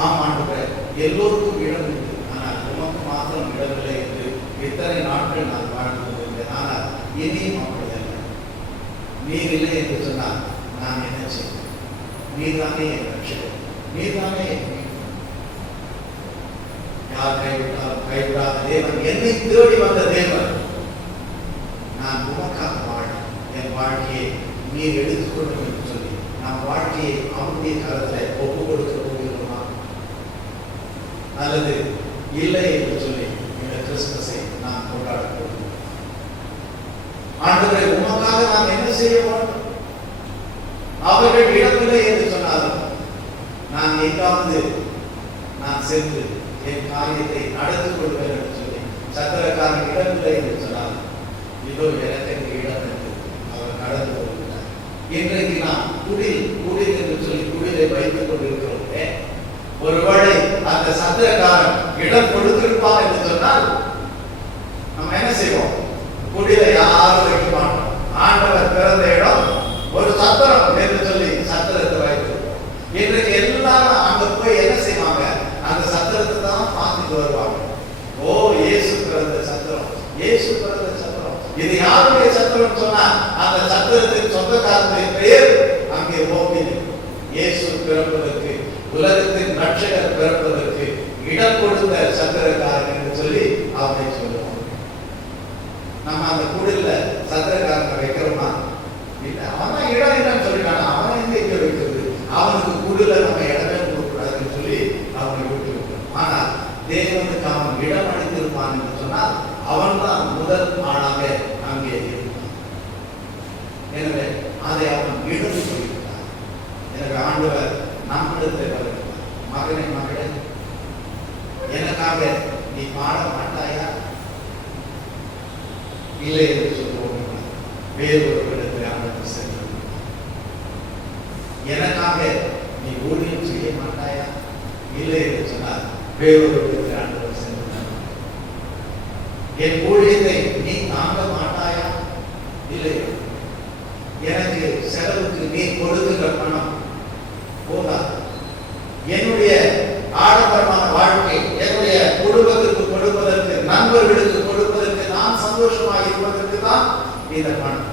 ஆம் ஆண்டவரே, எல்லோருக்கும் இடம் உண்டு, ஆனால் உமக்கு மாத்திரம் இடமில்லை என்று இத்தனை நாட்கள் நான் வாழ்ந்து கொண்டிருந்தேன். ஆனால் இனியும் அப்படியல்ல. நீர் இல்லை என்று சொன்னால் நான் என்ன செய்வேன்? நீர்தானே என் ரட்சகர், நீர்தானே என் மீட்பர். யார் கைவிட்டாலும் கைவிடாத தேவன், என்னை தேடி வந்த தேவன். நான் உமக்காக வாழ என் வாழ்க்கையை நீர் எடுத்துக்கொள்ளும் என்று சொல்லி நம் வாழ்க்கையை அவனுடைய கரத்தில் ஒப்பு கொடுக்க போகிறோமா? அல்லது இல்லை என்று சொல்லி இந்த கிறிஸ்துமஸை நாம் கொண்டாட போகிறோம். ஆண்டவரே, உமக்காக நாம் என்ன செய்ய வேண்டும்? அவர்கள் இடமில்லை என்று சொன்னாலும் நான் எங்காவது நான் சென்று என் காரியத்தை நடத்திக் கொள்வேன் என்று சொல்லி, சத்திரக்காரன் இடமில்லை என்று சொன்னாலும் இதோ எனக்கு இடம் என்று அவர் கடந்து கொள்கிறார். இன்றைக்கு நாம் குடில் என்று சொல்லி குடிலை வைத்துக் கொண்டிருக்கிறோம். ஒருவேளை அந்த சத்திரக்காரன் இடம் கொடுத்திருப்பான் என்று சொன்னால் நம்ம என்ன செய்வோம்? குடிலை யாரும் வைக்க மாட்டோம். ஆண்டவர் பிறந்த இடம் ஒரு சத்திரம் என்று சொல்லி சத்திரத்தை வைத்திருப்போம். இன்றைக்கு எல்லாரும் அங்க போய் என்ன செய்வாங்க? அந்த சத்திரத்தை தான் பார்த்துட்டு வருவாங்க. ஓ, இயேசு பிறந்த சத்திரம், இயேசு பிறந்த சத்திரம், இது யாருடைய சத்திரம் சொன்னா அந்த சத்திரத்தின் சொந்தக்காரனுடைய பெயர் அங்கே ஓவியம். இயேசு பிறப்பதற்கு, உலகத்தின் ரட்சகர் பிறப்பதற்கு இடம் கொடுத்த சத்திரக்காரன் என்று சொல்லி அவனை சொல்லுவோம். நம்ம அந்த குடில சத்திரக்காரனை வைக்கிறோமா? இல்ல, அவன் இடம் இல்லைன்னு சொல்லிட்டான். அவன் எங்க இங்க வைக்கிறது? அவனுக்கு குடில நம்ம இடமே கொடுக்கூடாதுன்னு சொல்லி அவனை விட்டு வைக்கிறோம். ஆனால் தேவனுக்கு அவன் இடம் அளித்திருப்பான் என்று சொன்னால் அவன் தான் முதல் ஆளாக அங்கே இருந்தான். எனவே அதை அவன் இடம் சொல்லிவிட்டான். எனவே ஆண்டவர் நம்மிடத்தில் வருகிறார். மகனே, மகளே, எனக்காக நீ பாட மாட்டாயா? இல்லை என்று சொல்லுவோம். வேறொரு இடத்தில் ஆண்டவர் சென்று, எனக்காக நீ ஊழியம் செய்ய மாட்டாயா? இல்லை என்று சொன்னால் வேறொரு இடத்தில் ஆண்டவர் சென்று, என் ஊழியத்தை நீ தாங்க மாட்டாயா? இல்லை, எனக்கு செலவுக்கு நீ கொடுக்கின்ற பணம் போதாது, என்னுடைய ஆடம்பரமான வாழ்க்கை என்னுடைய குடும்பத்திற்கு கொடுப்பதற்கு, நண்பர்களுக்கு கொடுப்பதற்கு, நான் சந்தோஷமாக இருப்பதற்கு தான் இந்த பணம்.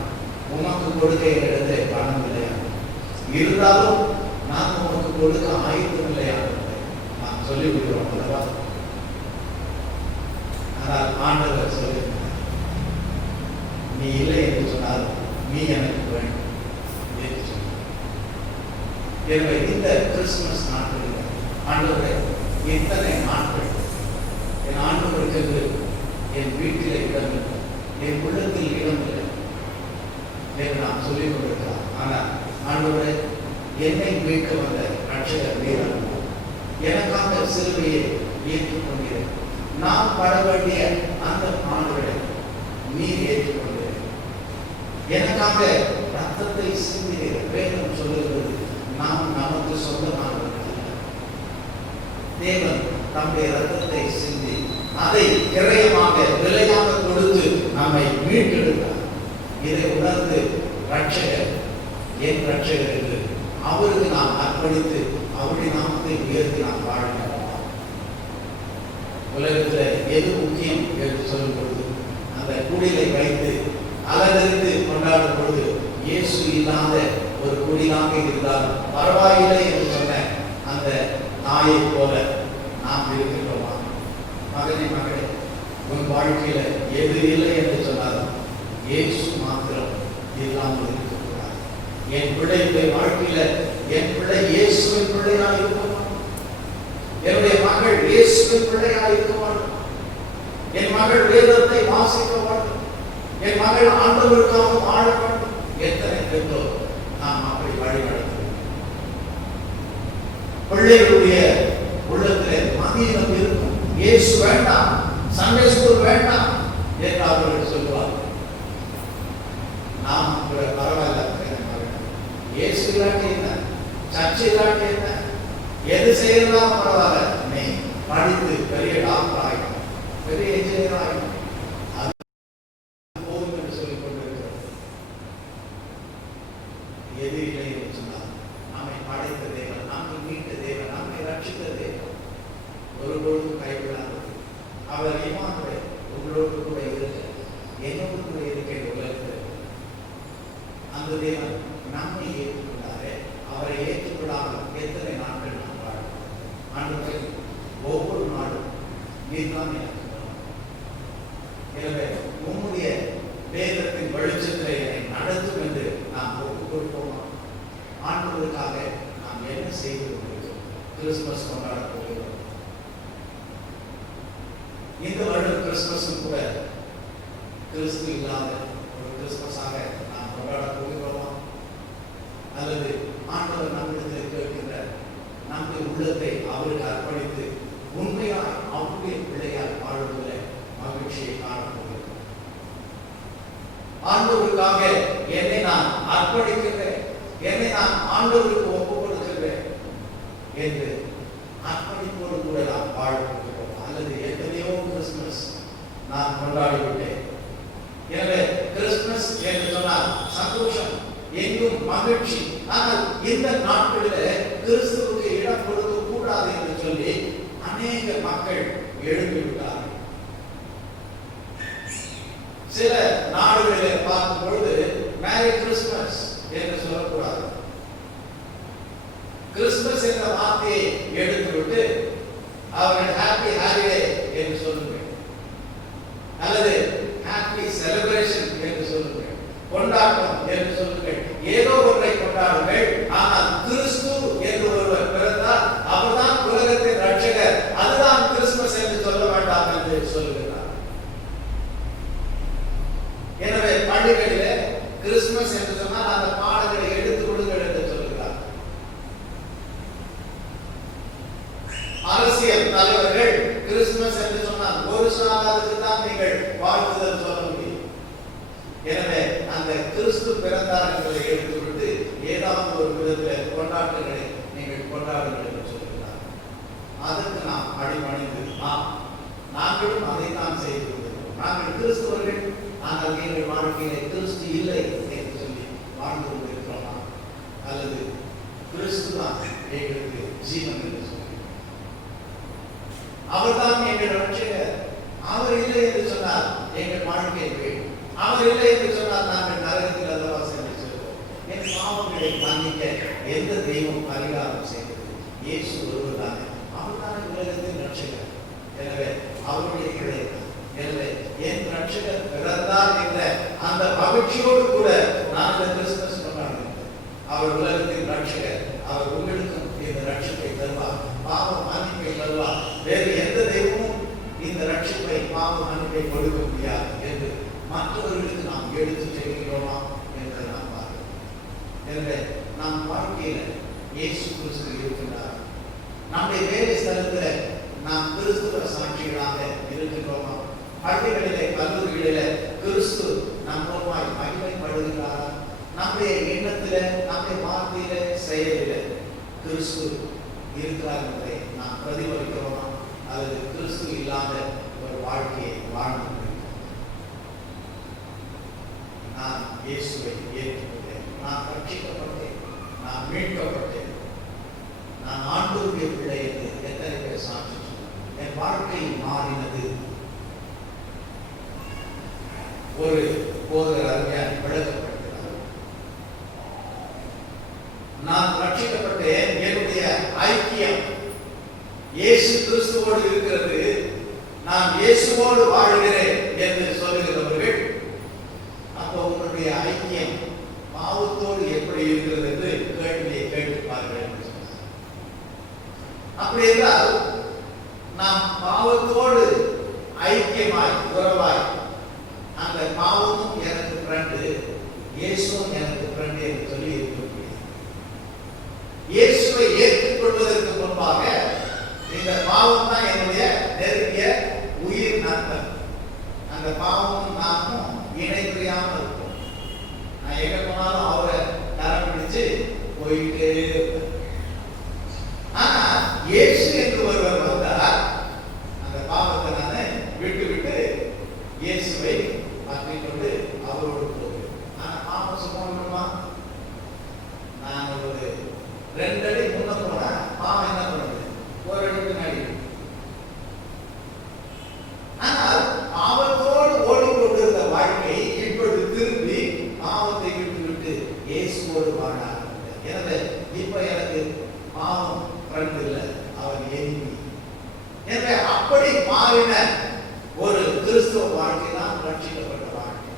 உமக்கு கொடுக்க என்னிடத்தில் பணம் இல்லையா? இருந்தாலும் நான் உமக்கு கொடுக்க ஆயுதம் இல்லையா? நான் சொல்லிவிடுகிறோம் அல்லவா? ஆனால் ஆண்டவர் சொல்லுகிறார், நீ இல்லை என்று சொன்னால் நீ எனக்கு வேண்டும் என்று சொன்னார். எனவே இந்த கிறிஸ்துமஸ் நாட்களில் ஆண்டவரை இத்தனை நாட்கள் என் ஆண்டவருக்கு என் வீட்டில் இடம் இல்லை, என் உள்ளத்தில் இடம் இல்லை என்று நாம் சொல்லிக் கொண்டிருக்கிறோம். ஆனால் ஆண்டவரை என்னை மீட்க வந்த ரட்சகர் நீர் எனக்காக சிலுவையை ஏற்றுக்கொண்டீர். நாம் பட வேண்டிய அந்த பாடுகளை நீர் ஏற்றுக்கொண்டீர். எனக்காக ரத்தத்தை சிந்தினீர். வேதம் சொல்லுகிறது, நாம் நமக்கு சொந்தமானவர்கள் தேவன் நம்முடைய ரத்தத்தை சிந்தி அதை கிரயமாக விலையாக கொடுத்து நம்மை மீட்டெடுத்தார். இதை உணர்ந்து ரட்சகர் என் ரட்சகர் என்று அவருக்கு நாம் அர்ப்பணித்து அவருடைய நாமத்தை உயர்த்தி நாம் வாழணும். உலகத்தில் எது முக்கியம் என்று சொல்லும் பொழுது அந்த குடிலை வைத்து அலங்கரித்து கொண்டாடும் பொழுது இயேசு இல்லாத ஒரு குடிலாக இருந்தால் பரவாயில்லை என்று சொன்ன அந்த நாயை போல நாம் இருக்கின்றோமா? மகனே மகளே, உன் வாழ்க்கையில எது இல்லை என்று சொன்னாலும் இயேசு மாத்திரம் இல்லாமல் இருக்கக்கூடாது. என் பிள்ளையுடைய வாழ்க்கையில என் பிள்ளை இயேசுவின் பிள்ளையாக இருக்க வேண்டும். என்னுடைய மகள் இயேசுவின் பிள்ளையாக இருக்க வேண்டும். என் மகள் வேதத்தை வாசிக்க வேண்டும். என் மகள் ஆண்டவருக்காக வாழ வேண்டும். எத்தனை பெற்றோர் நாம் அப்படி வழி நடத்துவோம். பிள்ளைகளுடைய உள்ளத்திலே மதியம் இருக்கும். இயேசு வேண்டாம், சண்டே ஸ்கூல் வேண்டாம் என்று அவர்கள் சொல்வார்கள். நாம் பரவாயில்ல, இயேசு இல்லாட்டி என்ன, சர்ச்சை இல்லாட்டி என்ன, எது செய்யலாம் பரவாயில்ல, நீ படித்து பெரிய டாக்டர் ஆகிடும், பெரிய இன்ஜினியர் ஆகிடும், அது போதும் என்று சொல்லிக் கொண்டிருக்கிறோம். எது இல்லை என்று சொன்னால் நம்மை படைத்த தேவன், நம்மை மீட்ட தேவன், நம்மை ரட்சித்த தேவன் ஒருபொழுதும் கைவிடாதது. அவர் இம்மானுவேல் உங்களோடு கூட இருக்க, என்னோடு கூட இருக்க உலகத்தில் அந்த தேவன் நம்மை ஏற்றுக்கொண்டாரே, அவரை ஏற்றுக்கொள்ளாமல் எத்தனை நாட்கள் நாம் வாழ்வோம்? ஆண்டவரே, ஒவ்வொரு நாளும் நீதான் எனக்கு. எனவே உம்முடைய வேதத்தின் வெளிச்சத்தில் என்னை நடத்தும் என்று நாம் ஒப்புக் கொடுப்போமா? ஆண்டவருக்காக நாம் என்ன செய்து கொண்டிருக்கிறோம்? கிறிஸ்துமஸ் கொண்டாட போகிறோம். இந்த வருடம் கிறிஸ்துமஸும் கூட கிறிஸ்து இல்லாத ஒரு கிறிஸ்துமஸாக நாம் கொண்டாட போகிறோமா? அல்லது ஆண்டவர் நம்மிடத்தில் கேட்கின்ற நம்முடைய உள்ளத்தை அவருக்கு அர்ப்பணித்து உண்மையாய் அவருடைய பிள்ளையால் வாழ்வதில் மகிழ்ச்சியை காணப்போகிறோம். ஆண்டவருக்காக என்னை நான் அர்ப்பணிக்கிறேன், என்னை நான் ஆண்டவருக்கு ஒப்புக் கொடுக்கிறேன் என்று அர்ப்பணிப்போடு கூட நாம் வாழ போகிறோம். அல்லது எத்தனையோ கிறிஸ்துமஸ் நான் கொண்டாடிவிட்டேன். எனவே கிறிஸ்துமஸ் என்று சொன்னால் சந்தோஷம், எங்கும் மகிழ்ச்சி. ஆனால் இந்த நாட்களில் கிறிஸ்துவுக்கு இடம் கொடுக்க கூடாது என்று சொல்லி அநேக மக்கள் எழுப்பிவிட்டார்கள். சில நாடுகளில் பார்க்கும் பொழுது மேரி கிறிஸ்துமஸ் என்று சொல்லக்கூடாது. கிறிஸ்துமஸ் என்ற வார்த்தையை எடுத்துவிட்டு அவர்கள் ஹாப்பி ஹாலிடே என்று சொல்லுங்கள், அல்லது ஹாப்பி செலிப்ரேஷன் என்று சொல்லுங்கள், கொண்டாட்டம் என்று சொல்லுங்கள். ஏதோ ஒன்றை கொண்டாடுங்கள். ஆனால் கிறிஸ்து என்று ஒருவர் பிறந்தால் அவர்தான் உலகத்தின் ரட்சகர், அதுதான் கிறிஸ்துமஸ் என்று சொல்ல வேண்டாம் என்று சொல்லுகிறார். எனவே பள்ளிகளிலே கிறிஸ்துமஸ் என்று சொன்னால் அந்த பாடங்களை எடுத்துக் கொடுங்கள் என்று சொல்லுகிறார். அரசியல் தலைவர்கள் கிறிஸ்துமஸ் என்று சொன்னால் ஒரு நாளுக்கு தான் நீங்கள் வாழ்த்துதல் சொல்ல முடியும். எனவே அந்த கிறிஸ்து பிறந்தார் என்பதை எடுத்துவிட்டு ஏதாவது ஒரு விதத்தில் கொண்டாட்டங்களை நீங்கள் கொண்டாடுங்கள் என்று சொல்கிறார். அதற்கு நாம் அடிபணிந்து நாங்களும் அதைத்தான் செய்து கொண்டிருக்கிறோம். நாங்கள் கிறிஸ்துவர்கள், ஆனால் எங்கள் வாழ்க்கையிலே கிறிஸ்து இல்லை என்று சொல்லி வாழ்ந்து கொண்டிருக்கிறோமா? அல்லது கிறிஸ்து தான் எங்களுக்கு ஜீவன் என்று சொல்லி அவர்தான் எங்கள் ரட்சகர், அவர் இல்லை என்று சொன்னால் எங்கள் வாழ்க்கை வேண்டும். அவர் இல்லை என்று சொன்னால் நாங்கள் நரகத்தில் அல்லவா சென்று செல்வோம். என் பாவங்களை மன்னிக்க எந்த தெய்வம் பரிகாரம் செய்தது? இயேசு ஒருவர் தானே, அவர் தானே உலகத்தின் ரட்சகர். எனவே அவருடைய பிள்ளை ரட்சகர் பிறந்தார் என்ற அந்த மகிழ்ச்சியோடு கூட நாங்கள் கிறிஸ்துமஸ் கொண்டாடுகிறோம். அவர் உலகத்தின் ரட்சகர், அவர் உங்களுக்கும் இந்த ரட்சத்தை தருவார், பாவ மன்னிப்பை தருவார். வேறு எந்த தெய்வமும் இந்த ரட்சிப்பை பாவ மன்னிப்பை கொடுக்க முடியாது என்று மற்றவர்களுக்கு நாம் எடுத்து செல்கிறோமா என்று நாம் பார்க்கிறோம். எனவே நம் வாழ்க்கையில் இயேசு கிறிஸ்து இருக்கின்றார். நம்முடைய வேலை ஸ்தலத்தில் நாம் கிறிஸ்துவ சாட்சிகளாக இருக்கின்றோமா? பள்ளிகளிலே கல்லூரிகளிலே கிறிஸ்து நம் மூலமாய் மகிமைப்படுகிறாரா? நம்முடைய எண்ணத்தில, நம்முடைய வார்த்தையில, செயலில கிறிஸ்து இருக்கிறார் என்பதை நாம் பிரதிபலிக்கிறோமா? அல்லது கிறிஸ்து இல்லாத ஒரு வாழ்க்கையை வாழ்ந்து கொண்டிருக்கிறோம்? நான் இயேசுவை ஏற்றுக்கொண்டேன், நான் ரட்சிக்கப்பட்டேன், நான் மீட்கப்பட்டேன், நான் ஆண்டவருடைய பிள்ளை என்று எத்தனை பேர் சாட்சி சொன்னார்? என் வாழ்க்கை மாறினது. ஒரு போதகர் அருமையாக விளக்கப்படுகிறார். நான் ரட்சிக்கப்பட்டேன், என்னுடைய ஐக்கியம் இயேசு கிறிஸ்துவோடு இருக்கிறது, நான் இயேசுவோடு வாழ்கிறேன் என்று சொல்லுகிறவர்கள், அப்போ உங்களுடைய ஐக்கியம் பாவத்தோடு எப்படி இருக்கிறது என்று கேள்வியை கேட்டுப்பார்கள் என்று சொன்னார். அப்படி என்றால் நாம் பாவத்தோடு ஐக்கியமாய் உறவாய், அந்த பாவமும் எனக்கு ஃப்ரெண்டு, இயேசுவும் எனக்கு ஃப்ரெண்டு என்று சொல்லி இருக்கக்கூடிய இயேசுவை ஏற்றுக்கொள்வதற்கு முன்பாக இந்த பாவம் தான் என்னுடைய நெருங்கிய உயிர் நண்பன். அந்த பாவமும் நாமும் இணைப்பிரியாமல் இருக்கும். நான் எங்க போனாலும் அவரை கரம் பிடிச்சு போயிட்டே இருப்பேன். ஆனா இயேசு என்று ஒருவர் வந்தார், அந்த பாவத்தை நான் விட்டு விட்டு இயேசுவை மாற்றிக் கொண்டு அவரோடு போகிறேன். ஆனா பாவம் சும்மா நான் ஒரு 2 அடி முன்ன போனா பாவம் என்ன பண்ணுது? ஒரு அடி பின்னாடி. ஆனால் பாவத்தோடு ஓடிக்கொண்டிருந்த வாழ்க்கை இப்பொழுது திரும்பி பாவத்தை விட்டு விட்டு இயேசுவோடு வாழ ஆரம்பித்தேன். எனவே இப்ப எனக்கு பாவம் ஃப்ரெண்ட் இல்லை, அவன் எதிரி. எனவே அப்படி மாறின ஒரு கிறிஸ்துவ வாழ்க்கை தான் ரட்சிக்கப்பட்ட வாழ்க்கை.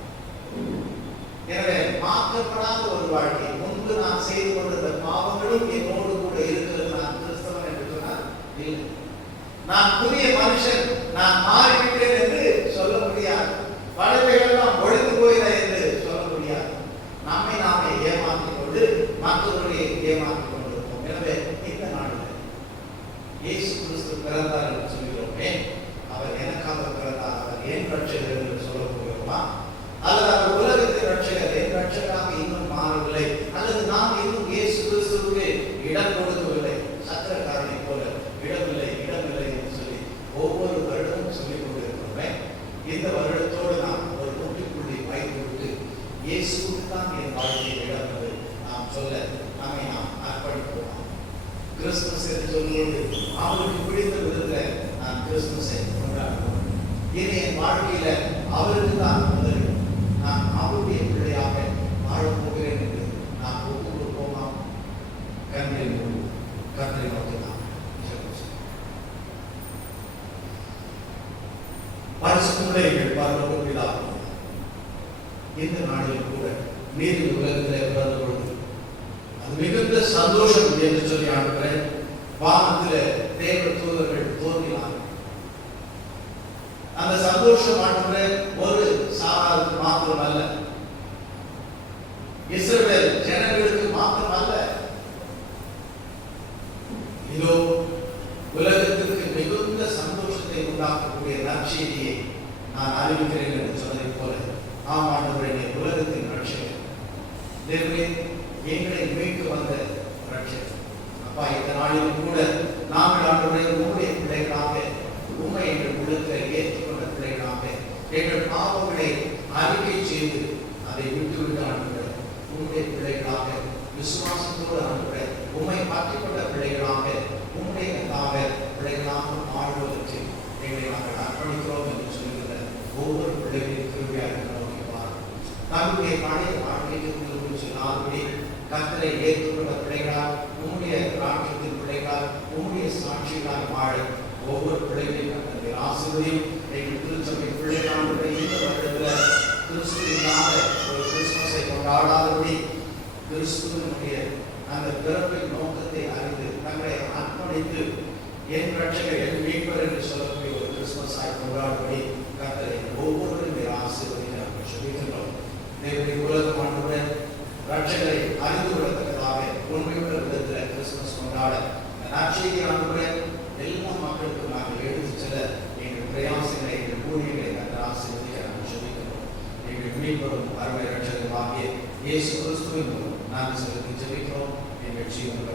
எனவே மாற்றப்படாத ஒரு வாழ்க்கை. முன்பு நான் செய்து கொண்டிருந்த பாவங்களும் என்னோடு கூட இருக்கிறது. நான் கிறிஸ்தவன் என்று சொன்னால் இல்லை, நான் புதிய மனுஷன், நான் மாறிவிட்டேன் என்று சொல்ல முடியாது. பழமைகள்லாம் ஒழிந்து போயின என்று சொல்ல முடியாது. நம்மை நாமே ஏமாற்றிக் கொண்டு மற்றவர்களை ஏமாற்றிக் கொண்டிருப்போம். எனவே இந்த நாளில் இயேசு கிறிஸ்து பிறந்தார் என்று சொல்கிறோமே, அவர் எனக்காக பிறந்தார், அவர் ஏன் ரட்சகர் என்று சொல்ல போகிறோமா? அல்லது அவர் உலகத்தின் ரட்சகர், என் ரட்சகராக இன்னும் மாறவில்லை, அல்லது நாம் இன்னும் இயேசு கிறிஸ்துவுக்கு இடம் கொடுக்கவில்லை, சத்திரக்காரனை போல இடமில்லை இடமில்லை என்று சொல்லி ஒவ்வொரு வருடமும் சொல்லிக் கொண்டிருக்கிறோமே. இந்த வருடத்தோடு நாம் ஒரு முற்றுப்புள்ளி வைத்துவிட்டு இயேசுக்கு தான் என் வாழ்க்கையில் இடம் என்று நாம் சொல்ல நம்மை நாம் அர்ப்பணிப்போம். கிறிஸ்துமஸ் என்று சொல்லும்போது அவருக்கு பிடித்த விதத்தில் நான் கிறிஸ்துமஸை கொண்டாடுவோம். இனி என் வாழ்க்கையில அவருக்கு தான் முதல், நான் அவருடைய பிள்ளையாக வாழப் போகிறேன் என்று நாம் ஒப்பு கொடுப்போமா? கண்களை மூடி கர்த்தரை நோக்கி நாம் பரிசுத்தமுள்ள பரலோக பிதாவே, இந்த நாளில் கூட நீர் உலகத்தில் பிறந்த பொழுது அது மிகுந்த சந்தோஷம் என்று சொல்லி ஆண்டுகிறேன். வானத்தில் தேவ தூதர்கள் தோன்றினார்கள். அந்த சந்தோஷம் ஆண்டுகிற ஒரு சாராருக்கு மாத்திரம் அல்ல, இஸ்ரவேல் ஜனங்களுக்கு மாத்திரம் அல்ல, இதோ உலகத்திற்கு மிகுந்த சந்தோஷத்தை உண்டாக்கக்கூடிய நற்செய்தியை நான் அறிவிக்கிறேன் என்று சொன்னதை போல, ஆம் ஆண்டவரே, உலகத்தின் ரட்சகர் தேவரே, எங்களை மீட்க வந்த ரட்சகர் அப்பா, இந்த நாளில் கூட நாங்கள் ஆண்டவரே உம்முடைய பிள்ளைகளாக, உம்மை எங்கள் உள்ளத்தில் ஏற்றுக்கொண்ட பிள்ளைகளாக, எங்கள் பாவங்களை அறிக்கை செய்து அதை விட்டுவிட்டு ஆண்டவரே உம்முடைய பிள்ளைகளாக விசுவாசத்தோடு ஆண்டவரே உம்மை பற்றிக்கொண்ட பிள்ளைகளாக, உம்முடைய பிள்ளைகளாக வாழ்வதற்கு எங்களை நாங்கள் அர்ப்பணிக்கிறோம் என்று சொல்கிற ஒவ்வொரு பிள்ளைகளின் கிருபையாக நோக்கிப்பார். தன்னுடைய பழைய வாழ்க்கைக்கு திரும்பி சொல்லாதபடி கர்த்தரை ஏற்றுக்கொண்ட பிள்ளைகளால், உம்முடைய ராட்சத்தின் பிள்ளைகளால், உம்முடைய சாட்சிகளால் வாழ ஒவ்வொரு பிள்ளைகளையும் கர்த்தரை ஆசீர்வதியும். எங்கள் திருச்சபை பிள்ளைகளாக இந்த வருடத்தில் கிறிஸ்துவனுடைய அந்த பிறப்பின் நோக்கத்தை அறிந்து தங்களை அர்ப்பணித்து என் ரட்சகர் என் மீட்பர் என்று சொல்லக்கூடிய ஒரு கிறிஸ்துமஸ் ஆய் கொண்டாடும்படி கர்த்தரை ஒவ்வொருவரும் ஆசீர்வதிக்கிறார் சொல்லிக்கின்றோம். தேவனுடைய உலகம் ஆண்டவரே ரட்சகரை அறிந்து கொள்ளத்தக்கதாக உண்மையுள்ள விதத்தில் கிறிஸ்துமஸ் கொண்டாட நற்செய்தி ஆண்டவரே எல்லா மக்களுக்கும் நாங்கள் எடுத்து செல்ல எங்கள் பிரயாசங்களை எங்கள் ஊழியர்களை கர்த்தர் ஆசீர்வதிக்கிறார் சொல்லிக்கின்றோம். எங்கள் மீட்பரும் அருமை ரட்சகருமாகிய இயேசு கிறிஸ்துவின் மூலம் நாங்கள் செலுத்தி ஜெபிக்கிறோம். எங்கள் ஜீவனுள்ள